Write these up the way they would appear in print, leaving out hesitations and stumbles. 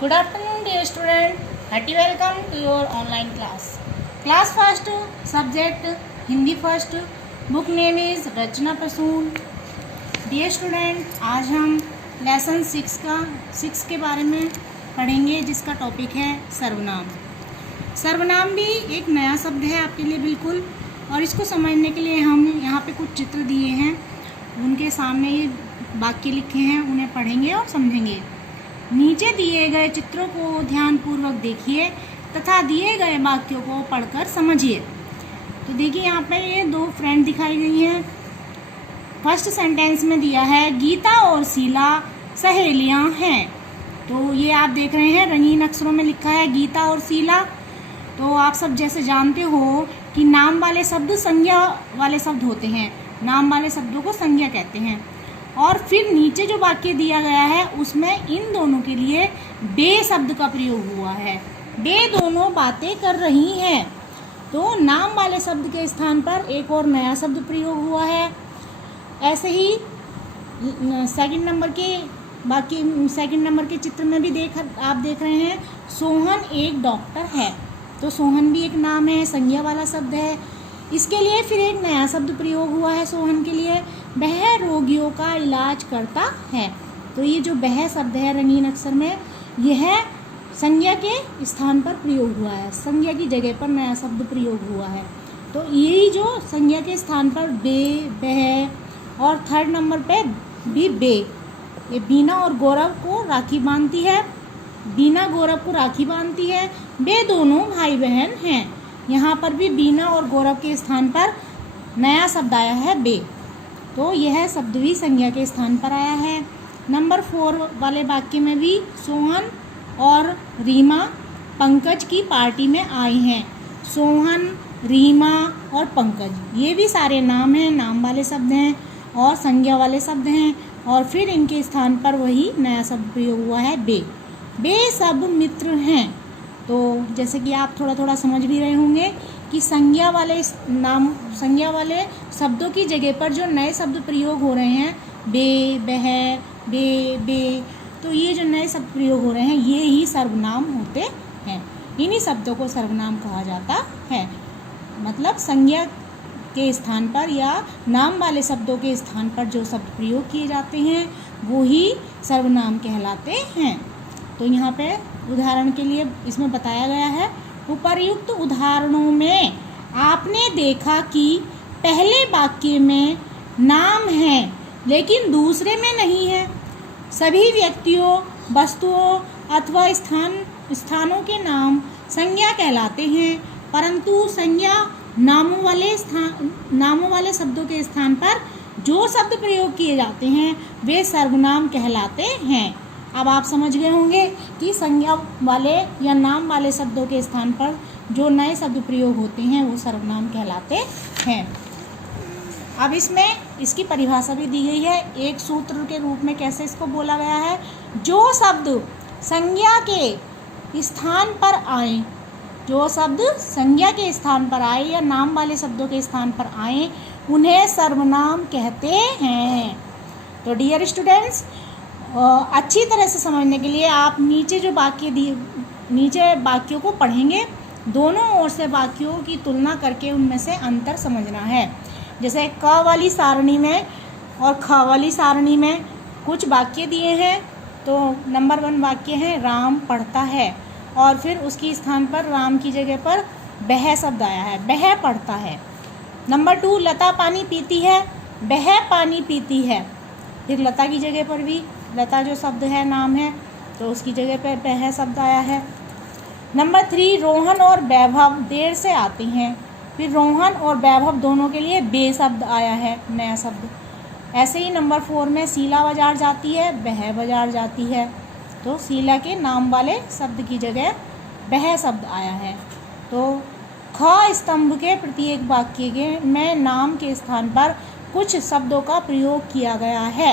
Good afternoon, dear student. Hearty welcome to your online class. Class first, subject Hindi first. Book name is Rachna Prasoon. Dear student, आज हम lesson 6 के बारे में पढ़ेंगे, जिसका topic है सर्वनाम. सर्वनाम भी एक नया शब्द है आपके लिए बिल्कुल, और इसको समझने के लिए हम यहाँ पे कुछ चित्र दिए हैं, उनके सामने ये वाक्य लिखे हैं, उन्हें पढ़ेंगे और समझेंगे. नीचे दिए गए चित्रों को ध्यानपूर्वक देखिए तथा दिए गए वाक्यों को पढ़कर समझिए. तो देखिए यहाँ पे ये दो फ्रेंड दिखाई गई हैं. फर्स्ट सेंटेंस में दिया है गीता और शीला सहेलियाँ हैं. तो ये आप देख रहे हैं रंगीन अक्षरों में लिखा है गीता और शीला. तो आप सब जैसे जानते हो कि नाम वाले शब्द संज्ञा वाले शब्द होते हैं, नाम वाले शब्दों को संज्ञा कहते हैं. और फिर नीचे जो वाक्य दिया गया है उसमें इन दोनों के लिए बे शब्द का प्रयोग हुआ है. बे दोनों बातें कर रही हैं. तो नाम वाले शब्द के स्थान पर एक और नया शब्द प्रयोग हुआ है. ऐसे ही सेकंड नंबर के चित्र में भी आप देख रहे हैं सोहन एक डॉक्टर है. तो सोहन भी एक नाम है, संज्ञा वाला शब्द है. इसके लिए फिर एक नया शब्द प्रयोग हुआ है सोहन के लिए, वह रोगियों का इलाज करता है. तो ये जो वह शब्द है रंगीन अक्षर में, यह संज्ञा के स्थान पर प्रयोग हुआ है, संज्ञा की जगह पर नया शब्द प्रयोग हुआ है. तो यही जो संज्ञा के स्थान पर बे, वह और थर्ड नंबर पे भी बे, ये बीना और गौरव को राखी बांधती है. बीना गौरव को राखी बांधती है. वे दोनों भाई बहन हैं. यहाँ पर भी बीना और गौरव के स्थान पर नया शब्द आया है बे. तो यह शब्द भी संज्ञा के स्थान पर आया है. नंबर 4 वाले वाक्य में भी सोहन और रीमा पंकज की पार्टी में आई हैं. सोहन, रीमा और पंकज ये भी सारे नाम हैं, नाम वाले शब्द हैं और संज्ञा वाले शब्द हैं. और फिर इनके स्थान पर वही नया शब्द प्रयोग हुआ है बे. बे सब मित्र हैं. तो जैसे कि आप थोड़ा थोड़ा समझ भी रहे होंगे कि संज्ञा वाले शब्दों की जगह पर जो नए शब्द प्रयोग हो रहे हैं बे, बह, बे, तो ये जो नए शब्द प्रयोग हो रहे हैं ये ही सर्वनाम होते हैं. इन्हीं शब्दों को सर्वनाम कहा जाता है. मतलब संज्ञा के स्थान पर या नाम वाले शब्दों के स्थान पर जो शब्द प्रयोग किए जाते हैं वो ही सर्वनाम कहलाते हैं. तो यहाँ पे उदाहरण के लिए इसमें बताया गया है, उपर्युक्त उदाहरणों में आपने देखा कि पहले वाक्य में नाम है लेकिन दूसरे में नहीं है. सभी व्यक्तियों, वस्तुओं अथवा स्थानों के नाम संज्ञा कहलाते हैं, परंतु संज्ञा नामों वाले शब्दों के स्थान पर जो शब्द प्रयोग किए जाते हैं वे सर्वनाम कहलाते हैं. अब आप समझ गए होंगे कि संज्ञा वाले या नाम वाले शब्दों के स्थान पर जो नए शब्द प्रयोग होते हैं वो सर्वनाम कहलाते हैं. अब इसमें इसकी परिभाषा भी दी गई है एक सूत्र के रूप में. कैसे इसको बोला गया है, जो शब्द संज्ञा के स्थान पर आए, जो शब्द संज्ञा के स्थान पर आए या नाम वाले शब्दों के स्थान पर आए उन्हें सर्वनाम कहते हैं. तो डियर स्टूडेंट्स, अच्छी तरह से समझने के लिए आप नीचे वाक्यों को पढ़ेंगे. दोनों ओर से वाक्यों की तुलना करके उनमें से अंतर समझना है. जैसे क वाली सारणी में और ख वाली सारणी में कुछ वाक्य दिए हैं. तो नंबर 1 वाक्य है राम पढ़ता है, और फिर उसकी स्थान पर राम की जगह पर बह शब्द आया है, बह पढ़ता है. नंबर 2 लता पानी पीती है, बह पानी पीती है. फिर लता की जगह पर भी लता जो शब्द है नाम है तो उसकी जगह पर बह शब्द आया है. नंबर 3 रोहन और वैभव देर से आते हैं. फिर रोहन और वैभव दोनों के लिए बे शब्द आया है, नया शब्द. ऐसे ही नंबर 4 में शीला बाजार जाती है, वह बाजार जाती है. तो शीला के नाम वाले शब्द की जगह वह शब्द आया है. तो ख स्तंभ के प्रत्येक वाक्य में नाम के स्थान पर कुछ शब्दों का प्रयोग किया गया है.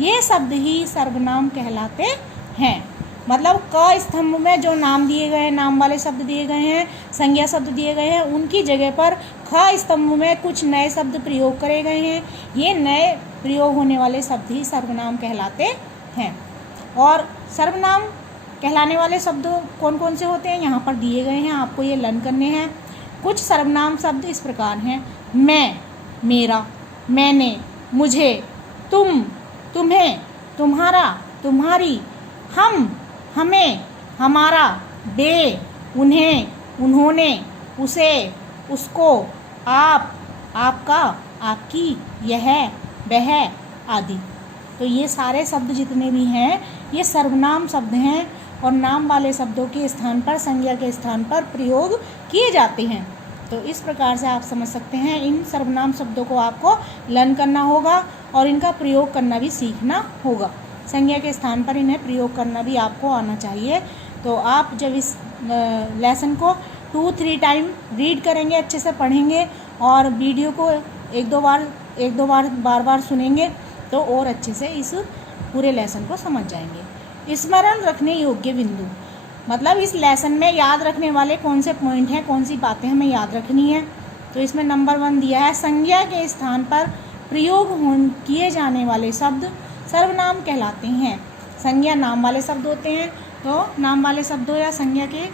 ये शब्द ही सर्वनाम कहलाते हैं. मतलब क स्तंभ में जो नाम दिए गए हैं, नाम वाले शब्द दिए गए हैं, संज्ञा शब्द दिए गए हैं, उनकी जगह पर ख स्तंभ में कुछ नए शब्द प्रयोग करे गए हैं. ये नए प्रयोग होने वाले शब्द ही सर्वनाम कहलाते हैं. और सर्वनाम कहलाने वाले शब्द कौन कौन से होते हैं यहाँ पर दिए गए हैं, आपको ये लर्न करने हैं। कुछ सर्वनाम शब्द इस प्रकार हैं, मैं, मेरा, मैंने, मुझे, तुम, तुम्हें, तुम्हारा, तुम्हारी, हम, हमें, हमारा, वे, उन्हें, उन्होंने, उसे, उसको, आप, आपका, आपकी, यह, वह आदि। तो ये सारे शब्द जितने भी हैं ये सर्वनाम शब्द हैं और नाम वाले शब्दों के स्थान पर, संज्ञा के स्थान पर प्रयोग किए जाते हैं। तो इस प्रकार से आप समझ सकते हैं, इन सर्वनाम शब्दों को आपको लर्न करना होगा और इनका प्रयोग करना भी सीखना होगा। संज्ञा के स्थान पर इन्हें प्रयोग करना भी आपको आना चाहिए। तो आप जब इस लेसन को 2-3 टाइम रीड करेंगे, अच्छे से पढ़ेंगे और वीडियो को एक दो बार सुनेंगे तो और अच्छे से इस पूरे लेसन को समझ जाएंगे। स्मरण रखने योग्य बिंदु, मतलब इस लेसन में याद रखने वाले कौन से पॉइंट हैं, कौन सी बातें हमें याद रखनी है। तो इसमें नंबर 1 दिया है, संज्ञा के स्थान पर प्रयोग किए जाने वाले शब्द सर्वनाम कहलाते हैं। संज्ञा नाम वाले शब्द होते हैं, तो नाम वाले शब्दों या संज्ञा के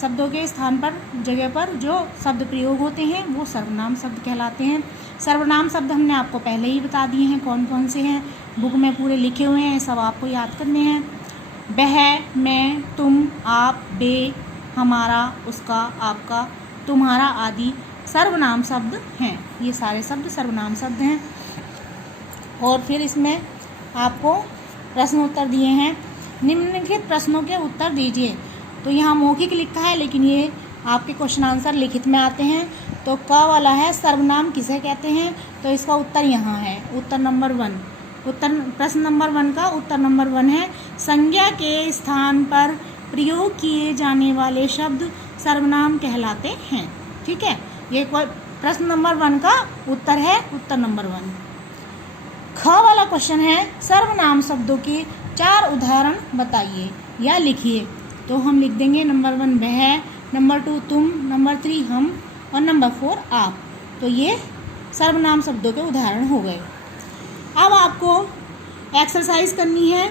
शब्दों के स्थान पर, जगह पर जो शब्द प्रयोग होते हैं वो सर्वनाम शब्द कहलाते हैं। सर्वनाम शब्द हमने आपको पहले ही बता दिए हैं कौन कौन से हैं, बुक में पूरे लिखे हुए हैं, सब आपको याद करने हैं। वह, मैं, तुम, आप, वे, हमारा, उसका, आपका, तुम्हारा आदि सर्वनाम शब्द हैं। ये सारे शब्द सर्वनाम शब्द हैं। और फिर इसमें आपको प्रश्न उत्तर दिए हैं, निम्नलिखित प्रश्नों के उत्तर दीजिए। तो यहाँ मौखिक लिखा है लेकिन ये आपके क्वेश्चन आंसर लिखित में आते हैं। तो क वाला है, सर्वनाम किसे कहते हैं, तो इसका उत्तर यहाँ है, उत्तर नंबर 1। प्रश्न नंबर 1 का उत्तर नंबर 1 है, संज्ञा के स्थान पर प्रयोग किए जाने वाले शब्द सर्वनाम कहलाते हैं। ठीक है, ये प्रश्न नंबर 1 का उत्तर है, उत्तर नंबर 1। ख वाला क्वेश्चन है, सर्वनाम शब्दों के 4 उदाहरण बताइए या लिखिए। तो हम लिख देंगे नंबर 1 वह, नंबर 2 तुम, नंबर 3 हम और नंबर 4 आप। तो ये सर्वनाम शब्दों के उदाहरण हो गए। अब आपको एक्सरसाइज करनी है,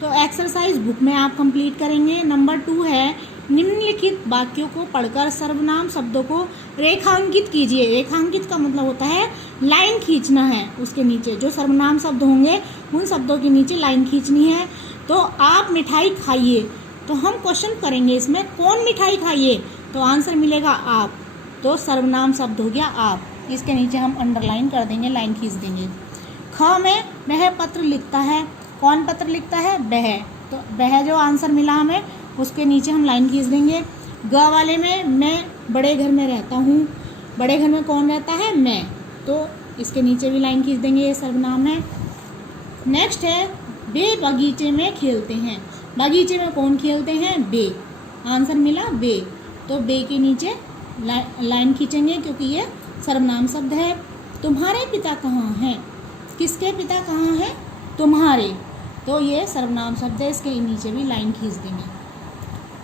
तो एक्सरसाइज बुक में आप कंप्लीट करेंगे। नंबर 2 है, निम्नलिखित वाक्यों को पढ़कर सर्वनाम शब्दों को रेखांकित कीजिए। रेखांकित का मतलब होता है लाइन खींचना है, उसके नीचे जो सर्वनाम शब्द होंगे उन शब्दों के नीचे लाइन खींचनी है। तो आप मिठाई खाइए, तो हम क्वेश्चन करेंगे इसमें कौन मिठाई खाइए, तो आंसर मिलेगा आप। तो सर्वनाम शब्द हो गया आप, इसके नीचे हम अंडरलाइन कर देंगे, लाइन खींच देंगे। ख में वह पत्र लिखता है, कौन पत्र लिखता है, वह। तो वह जो आंसर मिला हमें उसके नीचे हम लाइन खींच देंगे। ग वाले में मैं बड़े घर में रहता हूँ, बड़े घर में कौन रहता है, मैं। तो इसके नीचे भी लाइन खींच देंगे, ये सर्वनाम है। नेक्स्ट है, वे बगीचे में खेलते हैं। बगीचे में कौन खेलते हैं, वे। आंसर मिला वे, तो वे के नीचे लाइन खींचेंगे क्योंकि ये सर्वनाम शब्द है। तुम्हारे पिता कहाँ हैं, किसके पिता कहाँ हैं, तुम्हारे। तो ये सर्वनाम शब्द है, इसके नीचे भी लाइन खींच देंगे।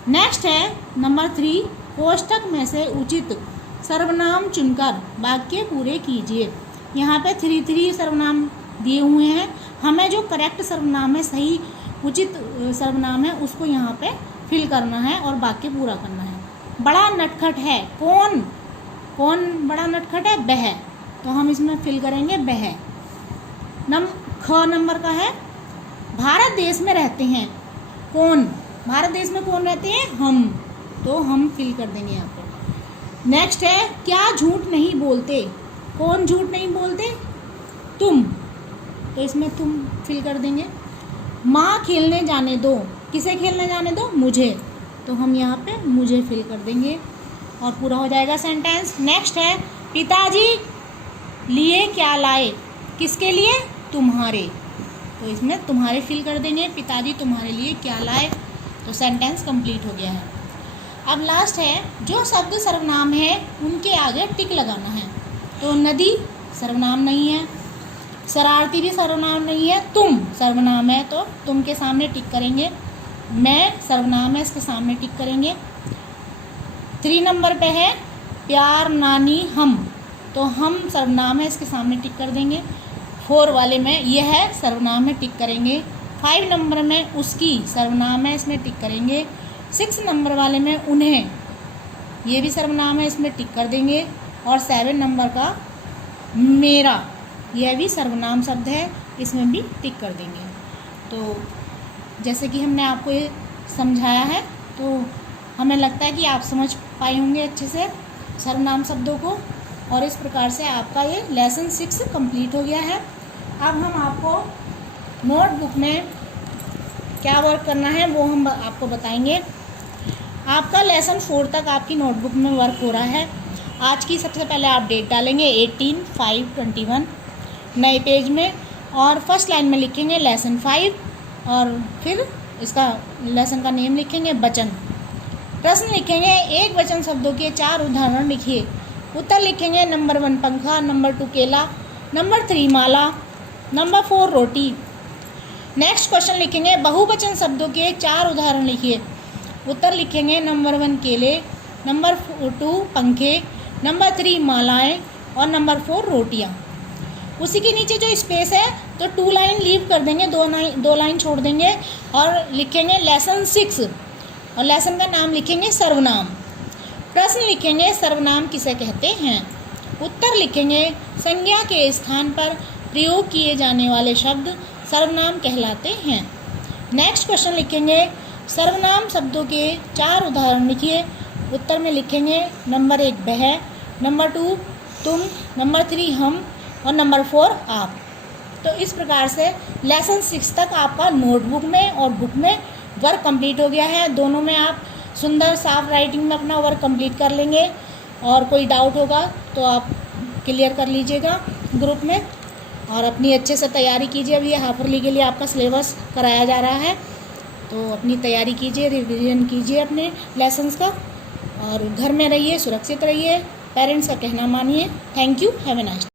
नेक्स्ट है नंबर 3, कोष्ठक में से उचित सर्वनाम चुनकर वाक्य पूरे कीजिए। यहाँ पे 3 सर्वनाम दिए हुए हैं, हमें जो करेक्ट सर्वनाम है, सही उचित सर्वनाम है, उसको यहाँ पे फिल करना है और वाक्य पूरा करना है। बड़ा नटखट है, कौन बड़ा नटखट है, वह। तो हम इसमें फिल करेंगे वह। ख नंबर का है, भारत देश में रहते हैं, कौन, भारत देश में कौन रहते हैं, हम। तो हम फिल कर देंगे यहाँ पे। नेक्स्ट है, क्या झूठ नहीं बोलते, कौन झूठ नहीं बोलते, तुम। तो इसमें तुम फिल कर देंगे। माँ खेलने जाने दो, किसे खेलने जाने दो, मुझे। तो हम यहाँ पे मुझे फिल कर देंगे और पूरा हो जाएगा सेंटेंस। नेक्स्ट है, पिताजी लिए क्या लाए, किसके लिए, तुम्हारे। तो इसमें तुम्हारे फिल कर देंगे, पिताजी तुम्हारे लिए क्या लाए। तो सेंटेंस कंप्लीट हो गया है। अब लास्ट है, जो शब्द सर्वनाम है उनके आगे टिक लगाना है। तो नदी सर्वनाम नहीं है, शरारती भी सर्वनाम नहीं है, तुम सर्वनाम है तो तुम के सामने टिक करेंगे। मैं सर्वनाम है, इसके सामने टिक करेंगे। 3 नंबर पे है, प्यार नानी हम, तो हम सर्वनाम है, इसके सामने टिक कर देंगे। 4 वाले में यह है सर्वनाम है, टिक करेंगे। 5 नंबर में उसकी सर्वनाम है, इसमें टिक करेंगे। 6 नंबर वाले में उन्हें, ये भी सर्वनाम है, इसमें टिक कर देंगे। और 7 नंबर का मेरा, यह भी सर्वनाम शब्द है, इसमें भी टिक कर देंगे। तो जैसे कि हमने आपको ये समझाया है, तो हमें लगता है कि आप समझ पाए होंगे अच्छे से सर्वनाम शब्दों को। और इस प्रकार से आपका ये लेसन 6 कंप्लीट हो गया है। अब हम आपको नोटबुक में क्या वर्क करना है वो हम आपको बताएंगे। आपका लेसन 4 तक आपकी नोटबुक में वर्क हो रहा है। आज की सबसे पहले आप डेट डालेंगे 18/5/21 नए पेज में, और फर्स्ट लाइन में लिखेंगे लेसन 5, और फिर इसका लेसन का नेम लिखेंगे वचन। प्रश्न लिखेंगे एक वचन शब्दों के 4 उदाहरण लिखिए। उत्तर लिखेंगे नंबर 1 पंखा, नंबर 2 केला, नंबर 3 माला, नंबर 4 रोटी। नेक्स्ट क्वेश्चन लिखेंगे बहुवचन शब्दों के 4 उदाहरण लिखिए। उत्तर लिखेंगे नंबर 1 केले, नंबर 2 पंखे, नंबर 3 मालाएं और नंबर 4 रोटियां। उसी के नीचे जो स्पेस है तो 2 लाइन लीव कर देंगे, 2 लाइन छोड़ देंगे और लिखेंगे लेसन 6, और लेसन का नाम लिखेंगे सर्वनाम। प्रश्न लिखेंगे सर्वनाम किसे कहते हैं। उत्तर लिखेंगे संज्ञा के स्थान पर प्रयोग किए जाने वाले शब्द सर्वनाम कहलाते हैं। नेक्स्ट क्वेश्चन लिखेंगे सर्वनाम शब्दों के 4 उदाहरण लिखिए। उत्तर में लिखेंगे नंबर 1 वह, नंबर 2 तुम, नंबर 3 हम और नंबर 4 आप। तो इस प्रकार से लेसन 6 तक आपका नोटबुक में और बुक में वर्क कंप्लीट हो गया है। दोनों में आप सुंदर साफ राइटिंग में अपना वर्क कंप्लीट कर लेंगे, और कोई डाउट होगा तो आप क्लियर कर लीजिएगा ग्रुप में, और अपनी अच्छे से तैयारी कीजिए। अभी हाफ ईयरली के लिए आपका सिलेबस कराया जा रहा है, तो अपनी तैयारी कीजिए, रिवीजन कीजिए अपने लेसन्स का, और घर में रहिए, सुरक्षित रहिए, पेरेंट्स का कहना मानिए। Thank you, have a nice day.